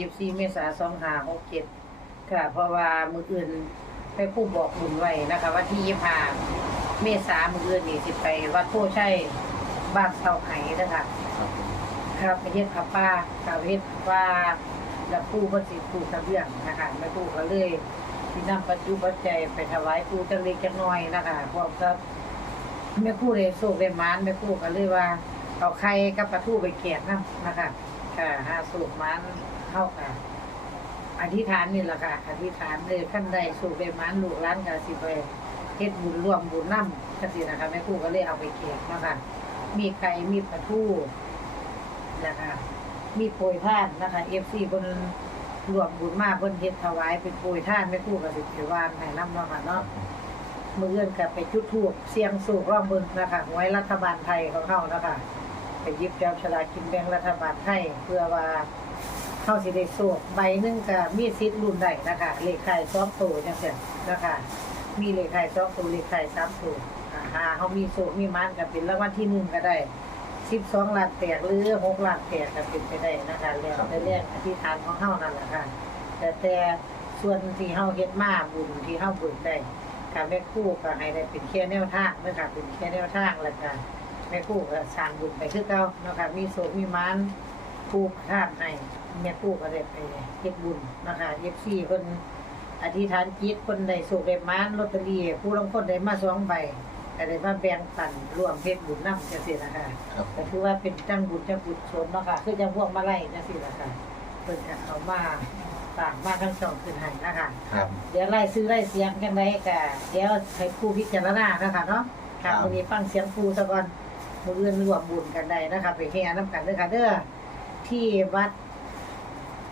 ยี่สิบสี่เมษาสองห้าหกเจ็ดค่ะ เพราะว่ามืออื่นไปผู้บอกบุญไว้นะคะวันที่ยี่ห้าเมษามืออื่นนี่สิไปวัดโพชัยบ้านเตาไหนะคะครับผมครับไปเฮ็ดผ้าป้ากับเฮ็ดผ้าแล้วปู่เพิ่นสิปลูกกระเบื้องนะคะแม่ปู่ก็เลยสินำปัจจุปัจจัยไปถวายปู่จักเล็กจักน้อยนะคะพร้อมกับแม่ปู่ได้โชคได้หมานแม่ปู่ก็เลยว่าเอาไข่กับปลาทูไปแกะนำนะคะค่ะหาโชคหมาน เฮาค่ะอธิษฐานนี่แหละค่ะอธิษฐานเลยขั้นใดโชคได้หมานลูกหลานก็สิไปเฮ็ดบุญร่วมบุญน้ำจังซี่นะคะแม่ปู่ก็เลยเอาไปแกะนะคะมีไข่มีปลาทูนะคะมีโปรยท่านนะคะเอฟซีเพิ่นรวมบุญมากเพิ่นเฮ็ดถวายเป็นโปรยท่านแม่ครู่ก็สิไปวานให้นำเนาะค่ะเนาะมื้ออื่นก็ไปจุดธูปเสียงสูกร้องเบิ่งนะคะหวยรัฐบาลไทยเของเฮานะคะไปยิบจับฉลากกินแบ่งรัฐบาลไทยเพื่อว่า เฮาสิได้โชคใบหนึงก็มีสิทธิ์ลุ้นได้นะคะ เลขท้าย2ตัวจังซี่นะคะ มีเลขท้าย2ตัวเลขท้าย3ตัวอ่าหาเฮามีโชคมีมานก็เป็นรางวัลที่หนึ่งก็ได้สิบสองล้านแตกหรือหกล้านแตกก็เป็นไปได้นะคะแล้วแต่เรื่องอธิษฐานของเฮานั่นแหละค่ะ แต่แต่ส่วนที่เฮาเฮ็ดมาบุญที่เฮาบุญได้การแม่คู่ก็ให้ได้เป็นแค่แนวทางเนาะค่ะเป็นแค่แนวทางแล้วก็แม่คู่ก็สร้างบุญไปคือเก่าเนาะค่ะมีโศกมีมาน ผู้ประทานให้แม่ครู่ก็ได้ไปเฮ็ดบุญนะคะ FC เพิ่นอธิษฐานจิตเพิ่นได้โศกได้หมานลอตเตอรี่ผู้ลางคนได้มาสองใบก็ได้มาแบ่งปันร่วมเฮ็ดบุญนำจังซี่นะคะครับผก็มคือว่าเป็นจังบุญจังบุญชนเนาะค่ะคือจังพวกมาไล่จังซี่ล่ะค่ะเพิ่นก็เอามาฝากมาทั้งสองขึ้นให้นะคะ ครับ เดี๋ยวไล่ซื้อไล่เสียงจังไดก็เดี๋ยวให้ครูพิจารณานะคะเนาะค่ะวันนี้ฟังเสียงครูซะก่อนมื้ออื่นรวมบุญกันได้นะคะ ไปแห่นํกันเด้อค่ะเด้อ ที่วัด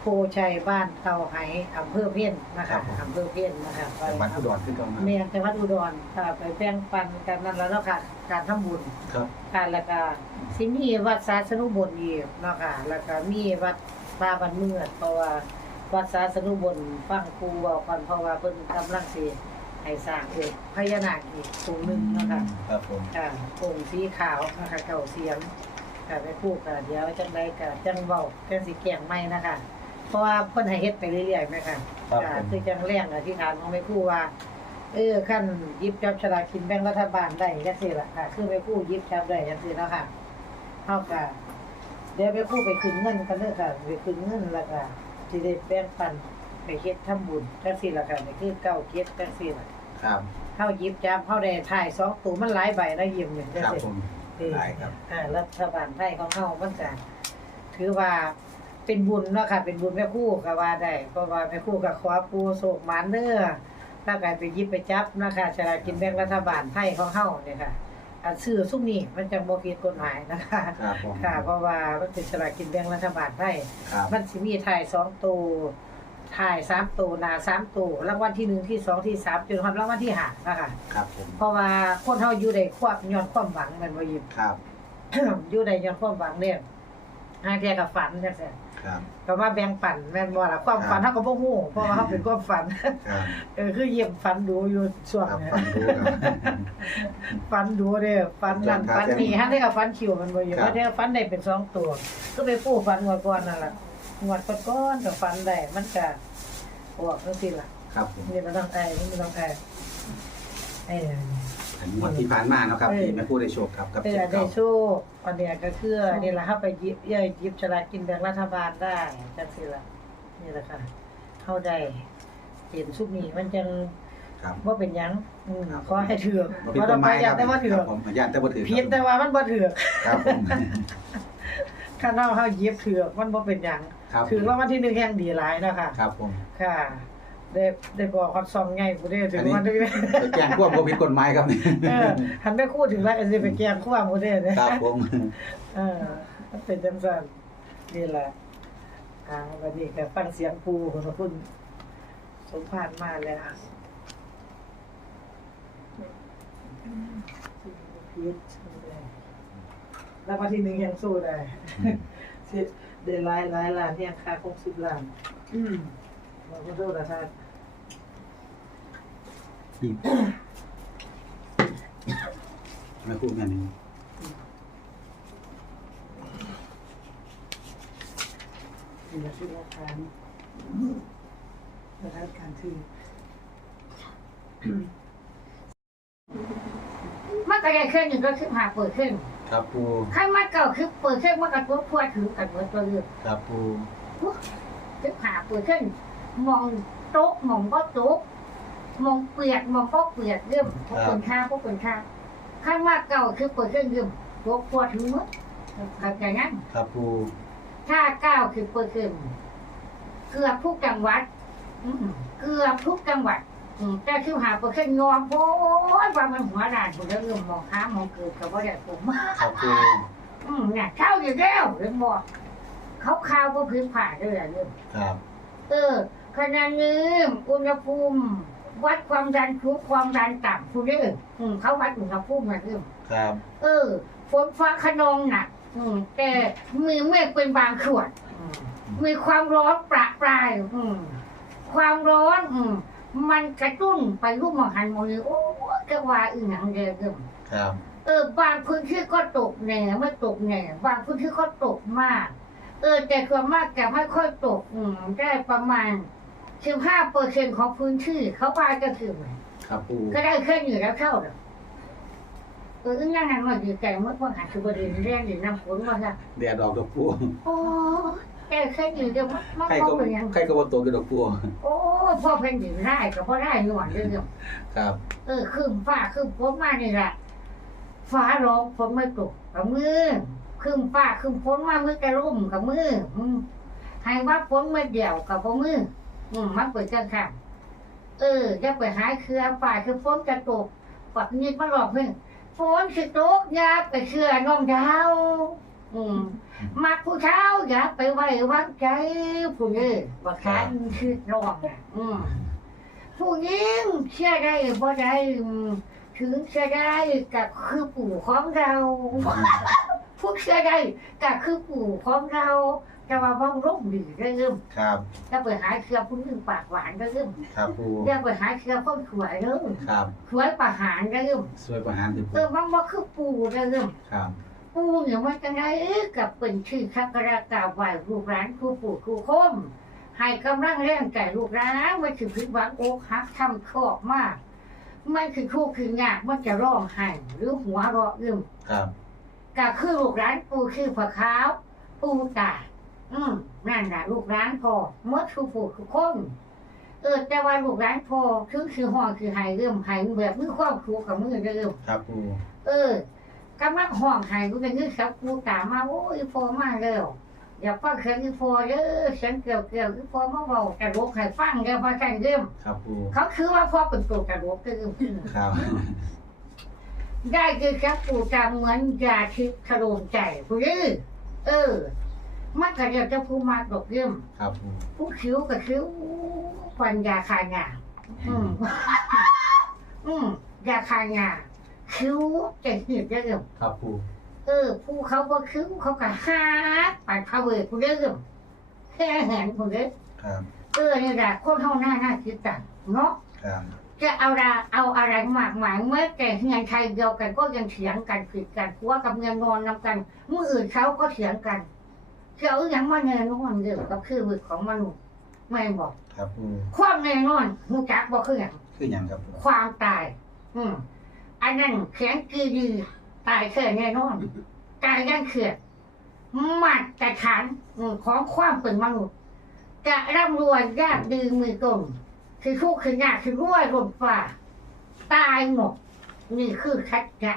โพชัยบ้านเตาไหอำเภอเพี้ยนนะคะอำเภอเพี้ยนนะคะไปจังหวัดอุดรขึ้นกันมาแม่นจังหวัดอุดรค่ะไปแบ่งปันกันนั่นแล้วเนาะค่ะ การทำบุญ ครับ ค่ะแล้วก็สิมีวัดศาสนุบลอีกเนาะค่ะแล้วก็มีวัดป่าบ้านเมืองเพราะว่าวัดศาสนุบลฟังครูเว้ากันเพราะว่าเพิ่นกำลังสิให้สร้างเอกพญานาคอีกองค์หนึงเนาะค่ะครับผม ค่ะองค์สีขาวนะคะเก่าเสียง ค่ะไปคู่กันเดี๋ยวจังไดก็จังเว้าจังสิแกล้งใหม่นะคะ เพราะว่าเพิ่นให้เฮ็ดไปเรื่อยๆแม่ค่ะครับค่ะผม คือจังแรงอธิษฐานของแม่ครูว่า เออขั้นหยิบจับฉลากกินแบ่งรัฐบาลได้จังซี่ล่ะค่ะ คือแม่ครูหยิบจับได้จังซี่แล้วค่ะเฮาก็เดี๋ยวแม่ครูไปคืนเงินกันเด้อค่ะไปคืนเงินแล้วก็สิได้แบ่งปันไปเฮ็ดทำบุญจังซี่ล่ะค่ะนี่คือเก้าเก็ดจังซี่ล่ะ ครับเฮาหยิบจับเฮาได้ถ่ายสองตัวมันหลายใบนะยิ้มนี่จังครับซี่ ผม เออได้ครับ อ่ารัฐบาลไทยของเฮามันก็ถือว่าเป็นบุญเนาะค่ะ เป็นบุญแม่ครูก็ว่าได้ เพราะว่าแม่ครูก็ขอปู่โศกหมานเด้อถ้าก็ไปหยิบไปจับนะคะฉลากกินแบ่งรัฐบาลไทยของเฮาเนี่ยค่ะอันซื้อซุมนี้มันจังบ่ผิดกฎหมายนะคะ ครับผมค่ะ เพราะว่ามันเป็นฉลากกินแบ่งรัฐบาลไทย ครับ มันสิมีถ่ายสองตัว ถ่ายสามตัวหน้าสามตัวรางวัลที่หนึ่งที่สองที่สามจนฮอดรางวัลที่ห้านะคะครับผมเพราะว่าคนเฮาอยู่ได้ความย้อนความหวังแมันบ่ยิมครับ อยู่ได้ย้อนความหวังเนี่ยหาแค่กับฝันจังซี่ครับ ก็มาแบ่งปันแม่นบ่ล่ะความฝันครัเฮาบก็บ่ฮู้เพราะว่าเฮาเป็นความฝัน ครับเออคือเยี่ยมฝันดูอยู่ช่วงครับเนี้ยฟังดูครับ ฝันดูเด้อฝันนั่นครับฝันนี่ฮะได้กับฝันคิวมันบ่อยู่ครับว่าแต่ฝันได้เป็นสองตัว ก็ไปปู้ฝันงวดก่อนนั่นล่ะ งวดก่อนๆก็ฝันได้มันก็ออกจังซี่ล่ะครับผมนี่มันต้องไอ้นี่มันต้องไอ้ไอ้ อันนี้วันที่ผ่านมาเนาะครับเออ ที่แม่พูดได้โชคครับกับเอเจ็อดได้เก้าโชคอันเนี้ยก็คืออันนี้ล่ะเฮาไปหยิบเอ้ยหยิบฉลากกินแบ่งรัฐบาลได้จังซี่ล่ะนี่แหละค่ะเฮาได้เห็นซุปนี้มันจังครับบ่เป็นหยังอืมครับขอให้ถือกบ่ผิดกฎหมายอคยารักบแต่ว่าถืคอรักบผมย่านแต่บ่ถือผิดแต่ว่ามันบ่ถือกครับผม คันเฮาเฮาหยิบถือกมันบ่เป็นหยังครับถือรางวัลที่หนึ่งแห่งดีหลายเนาะค่ะ ครับผมค่ะ ได้ได้บอกคอนซองใหญ่ผู้ใดถึงวันนี้ไปแจ้งความบ่ผิดกฎหมายครับนี่เออหันไปพูดถึงแล้วก็สิไปแกล้งความผู้ใดเนี่ยครับผมเออมันเป็นจังซั่นนี่แหละอ่าวันนี้ก็ฟังเสียงปูของคุณสมภารมาแล้วพีช แล้ววันที่หนึ่งยังสู้ได้สิได้หลายหลายล้านยังค่าคงสิบล้านอืมเราก็ดูนะท่านแม่พูดแม่นี่นสิ่งที่ว่าการสถานการณ์คือมันก็ได้เครื่องหนึ่งก็คือหาเปิดเครื่อง ครับปูขั้นมันเก่าคือเปิดเครื่องมันก็ตัวพัวถือกันเหมือนตัวเรื่องครับปูคือหาเปิดเครื่องมองโต๊ะมองก็โต๊ะมองเปียกมองก็เปียกเรื่องพวกคนข้าพวกคนข้าขั้นมาเก่าคือเปิดเครื่องเรื่องตัวพัวถือมั้งเข้าใจงั้นครับปูถ้าเก้าคือเปิดเครื่องเกือบทุกจังหวัดอืมเกือบทุกจังหวัดอืม แต่คือหาเปิดเครื่องอโอ้ยว่ามันหัวด่านผมจะเริ่มมองค้ามองเกิดกับว่าได้ผมครับปูอืมเนี่ยเข้าอยู่แล้วเรื่องบอกเขาข่าวก็พื้นผ่าด้วยอะเรื่องครับ เออขณะนี้อุณหภูมิ วัดความดันสูงความดันต่ำคุณเด้ออืมเขาวัดอุณหภูมิมาเรื่องครับ เออฝนฟ้าขนองหนักอืมแต่มีเมฆเป็นบางส่วนอืมมีความร้อนประปรายอืมความร้อนอืม มันกระตุ้นไปรูปมหันต์มเลยโอ้จะว่าอีหยังเดียวเดิมครับ เออบางพื้นที่ก็ตกแหน่ไม่ตกแหน่บางพื้นที่ก็ตกมาก เออ แต่ส่วนมากจะไม่ค่อยตกอืมได้ประมาณสิบห้าเปอร์เซ็นของพื้นที่เขาว่าก็คือครับปูก็ได้แค่อยู่แล้วเท่าเดิมเออนั่งนั้นมาดีใจเมื่อวันหาคือบริเวณเรียนหรือน้ำฝนมาค่ะแดดออกดอกปูโอ้ แต่แค่อยู่เดียวมันมันใครพอก็เป็นยัง ใครก็บ่ตัวกับดอกปูโอ้พ่อเป็นหญิงได้กับพ่อได้หนวดเดียวครับ เออขึ้นฟ้าขึ้นฝนมานี่แหละฟ้าร้องฝนไม่ตกกับมือขึ้นฟ้าขึ้นฝนมามือจะร่มกับมืออืมให้ว่าฝนไม่เดี่ยวกับพ่อมืออืมมันเปิดกันค่ะเออจะไปหาเครือฝ่ายคือฝนจะตกปักนิดมาหลอกเพิ่งฝนคือตกอยาไปเชื่อน้องดาว อืมมักผู้เช้าอย่าไปไว้วางใจผู้นี้ว่าขาคือร้องอะอืมผู้หญิงเชื่อได้บ่ได้อืมถึงเชื่อได้ก็คือปู่ของเราผู้เชื่อได้ก็คือปู่ของเราจะมาบ้องร่มดีได้เริ่มครับจะไปหาเชื่อผู้หญิงปากหวานได้เริ่มครับปูจะไปหาเชื่อคนสวยเริ่มครับสวยประหารได้เริ่มสวยประหารที่ปูเออมันว่าคือปู่ได้เริ่มครับ ปู่เนี่ยมันจะไงกับเป็นชื่อคักรากราบไหวลูกร้านครูปู่ครูคมให้กำลังแรงใจลูกร้านมันคือพิบังโอกหักทำครอบมากมันคือคู่คืองากมันจะร้องไห้หรือหัวเราะยืมครับก็คือลูกร้านปูคือผักขาวปูตาอืมนั่นแหละลูกร้านพอเมื่อคือปู่คือคนเออแต่ว่าลูกร้านพอคือคือห้องคือไห้เริ่มไห้แบบมือความครูกับมือเริ่มครับปูเออ กำลังห้องไห้กูจะนึกสับปูตามาโอ้ยพอมาแล้วอย่าฟังเสียงอีพอเด้อเสียงเกี่ยวเกี่ยวอีพอมาเบาแต่ลูกให้ฟังเด้อพอแค่เริ่มครับปูเขาคือว่าพ่อเป็นตัวกระโดดก็คือครับ ได้คือครับปู่จำเหมือนยาทิพย์ขโลมใจผู้ยื้อเออ มันก็เรียกจะผู้มาดอกเยี่ยมครับปูผู้คิ้วกับคิ้วฟันยาคายาอืมอืมยาคายา คิ้วจะเหียบได้เยี่ยมครับปูเออ ผู้เขาก็คิ้วเขาก็ฮาปันพาเวทผู้ยื้อแค่เห็นผู้ยื้อครับเออนี่แหละคนเท่าหน้าหน้าคิดต่างเนาะครับจะเอาอะไรเอาอะไรมากมายเมื่อแต่เงินไทยเดียวกันก็ยังเถียงกันผิดกันผัวกับเงินนอนนำกันเมื่ออื่นเขาก็เถียงกันจะเอาอย่างมาแน่นอนเรื่องกับคือวิตของมนุษย์ไม่บอก ครับปูความแน่นอนมูจักบอกคืออย่างคือหยังครับปูความตาย อืม อันนั้นแข็งกีดีตายแค่แน่นอนตายยังเขื่อนมาตรฐานอืมของความเป็นมนุษย์จะร่ำรวยยากดีมือตรงคือคู่คือยากคือรวยรนฝ่า ตายหมดนี่คือคัดจะ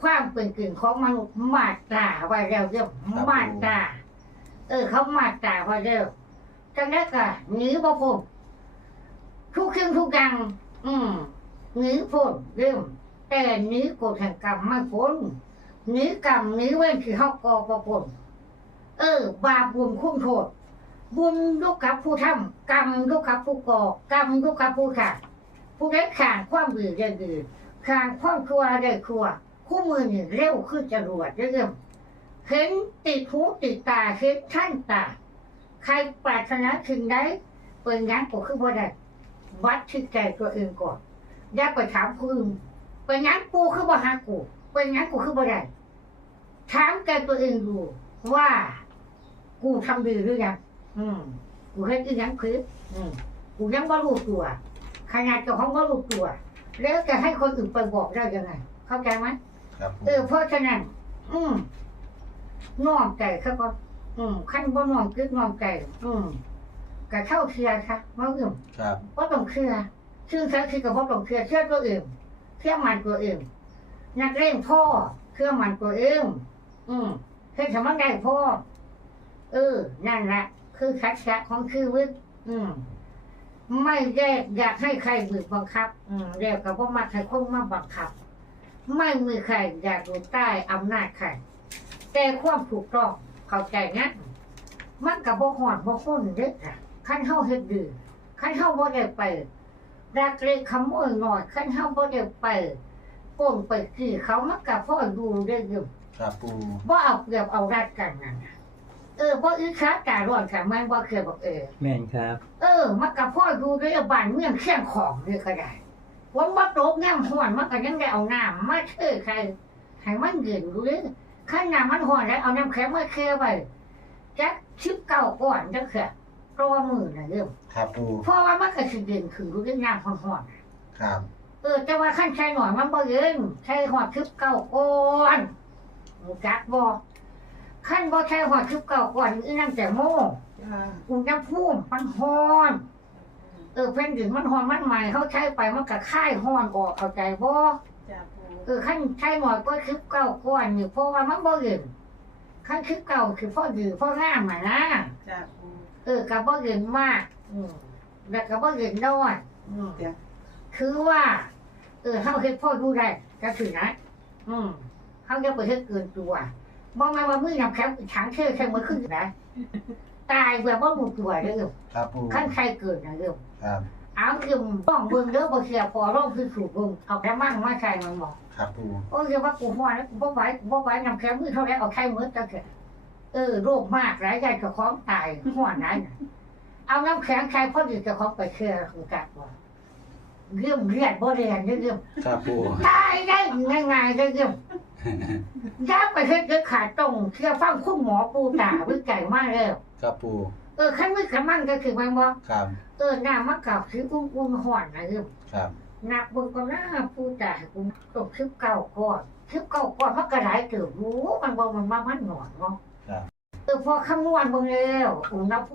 ความเป็นกึ่งของมนุษย์มาตราไว้แล้วเรียบมาตราเออ เขามาตราไว้แล้วจังนั้นก็หนีบ่พ้นทุกสิ่งทุกอย่างอืมหนีพ้นเริ่ม แต่นีกฎแห่งกรรมไม่พ้นหนีกรรมนีเว้นคือเขากอบ่พ้นเออ บาปบุญคุ้มโทษ บุญลูกกับผู้ทำกรรมลูกกับผู้ก่อกรรมลูกกับผู้ขาดผู้ได้ขาดความดีได้ดีขาดความครัวได้ครัว คู่มือนี่เร็วขึ้นจรวดเรื่องเห็นติดหูติดตาเห็นท่านตาใครปรารถนาถึงได้เปิดงานก็คือว่าได้วัดที่ใจตัวเองก่อนอย่าไปถามผู้อื่น เป็นงานกูคือบ่หากูเป็นงานกูคือบ่ได้ถามใจตัวเองดูว่า กูทำดีหรือยังอืมกูเฮ็ดอีหยังคืออืมกูยังบ่รู้ตัวขนาดเจ้าของบ่รู้ตัว แล้วจะให้คนอื่นไปบอกได้ยังไงเข้าใจไหมครับปูเออเพราะฉะนั้น อืมน้อมใจเขาก็อืมขั้นบ่น้อมคิดน้อมใจอืมก็เท่าเทียค่ะว่าอืมครับ บ่ต้องเชื่อชื่อใช้คือกับบ่ต้องเชื่อเชื่อตัวเอง เชื่องมันตัวเองนักเล่นพ่อเชื่องมันตัวเองอืมเฮ็ดสมันได้พ่อ เออ นั่นแหละคือสัจจะของชีวิตอืมไม่แยกอยากให้ใครบีบบังคับ อืมแล้วก็บ่มักให้คนมาบังคับ ไม่มีใครอยากอยู่ใต้อำนาจใครแต่ความถูกต้องเข้าใจนะมันกับบ่หอดบ่คนเด้อค่ะขั้นเฮาเฮ็ดดีขั้นเฮาบ่ได้ไป รักเล็กขโมยน้อยขั้นเฮาบ่ได้ไปโป่งไปขี้เขามันกับพ่อดูได้อยู่ครับปูบ่เอาเปรียบเอารัดกันนั่นน่ะเออบ่อึดค้าตาร้อนกันมันบ่เคยบอกเออ แม่นครับ เออมันกับพ่อดูด้วยบ้านเมืองเชียงของนี่ก็ได้วันวัดโลกย่ำห้อนมันก็ยังได้เอาน้ำมาเชื่อใครให้มันเย็นรู้เลยข้างน้ำมันห้อนแล้วเอาน้ำแข็งมาเชื่อไปจักชิบเก้าก่อนจักเถอะเพ ราะว่ามือน่ะเริ่มครับปูเพราะว่ามันก็สิเย็นคือรู้ด้วยน้ำห้อนครับๆเออ แต่ว่าขั้นใช้หน่อยมันบ่เย็นใช้หอดชิบเก้าก่อนรู้จักบ่ขั้นบ่ใช้หอดชิบเก้าก่อนอีนั่งแต่โม่จ้าอุณหภูมิมันฮ้อนเออเพ่นถึงมันฮ้อนมันใหม่เขาใช้ไปมันก็ค่ายฮ้อนออกเข้าใจบ่จ้าปูเออขั้นใช้หน่อยก็คือเก่าก้อนอยู่เพราะว่ามันบ่เย็นขั้นคือเก่าคือพ่อดีพ่องามอะนะจ้าปู เออกับบ่เย็นมาก อืมแล้วก็บ่เย็นน้อยอืมจ้าคือว่า เออเฮาเฮ็ดพ่อดูได้ก็ถือนะ อืมเฮาจะไปเฮ็ดเกินตัวบ่แม่นว่ามือน้ำแข็งถังเชื่อใช้มือขึ้นนะตายแบบบ่รู้ตัวเด้อครับปูขั้นใครเกิดนะเด้อครับเอาคือบ้องเบิ่งเด้อบ่เสียพอร้องคือสูบเบิ่งเอาแค่มั่งมาใส่มันบอก ครับปูโอ้ยว่ากูหัวแล้วกูบ่ไหวกูบ่ไหวนำแค่มือเท่าไรเอาแค่มือจังเถอะ เออโรคมากหลายอย่างเจ้าของตายหัวไหนน่ะเอาน้ำแข็งใครพอดีเจ้าของไปเชื่อคือกัดบ่เรื่องเรียดบ่เรียนเรื่องครับปูตายได้ง่ายๆได้เรื่องย้าไปเฮ็ดเด้อขาดตรงเชื่อฟังคุณหมอปูตาวิจัยมาแล้วครับปูเออคันมือกับมันก็คือมันบ่ครับเออหน้ามันเก่าคืออุ้งๆห่อนนะเรื่องครับนับเบิ่งก็น่าผู้จ่ายกูตกชิบเก่าก่อนชิบเก่าก่อนมันก็หลายเติบรู้มันบ่มันมามันหนอนเนาะครับ เออพอคำนวณเบิ่งแล้วอุณหภูมิ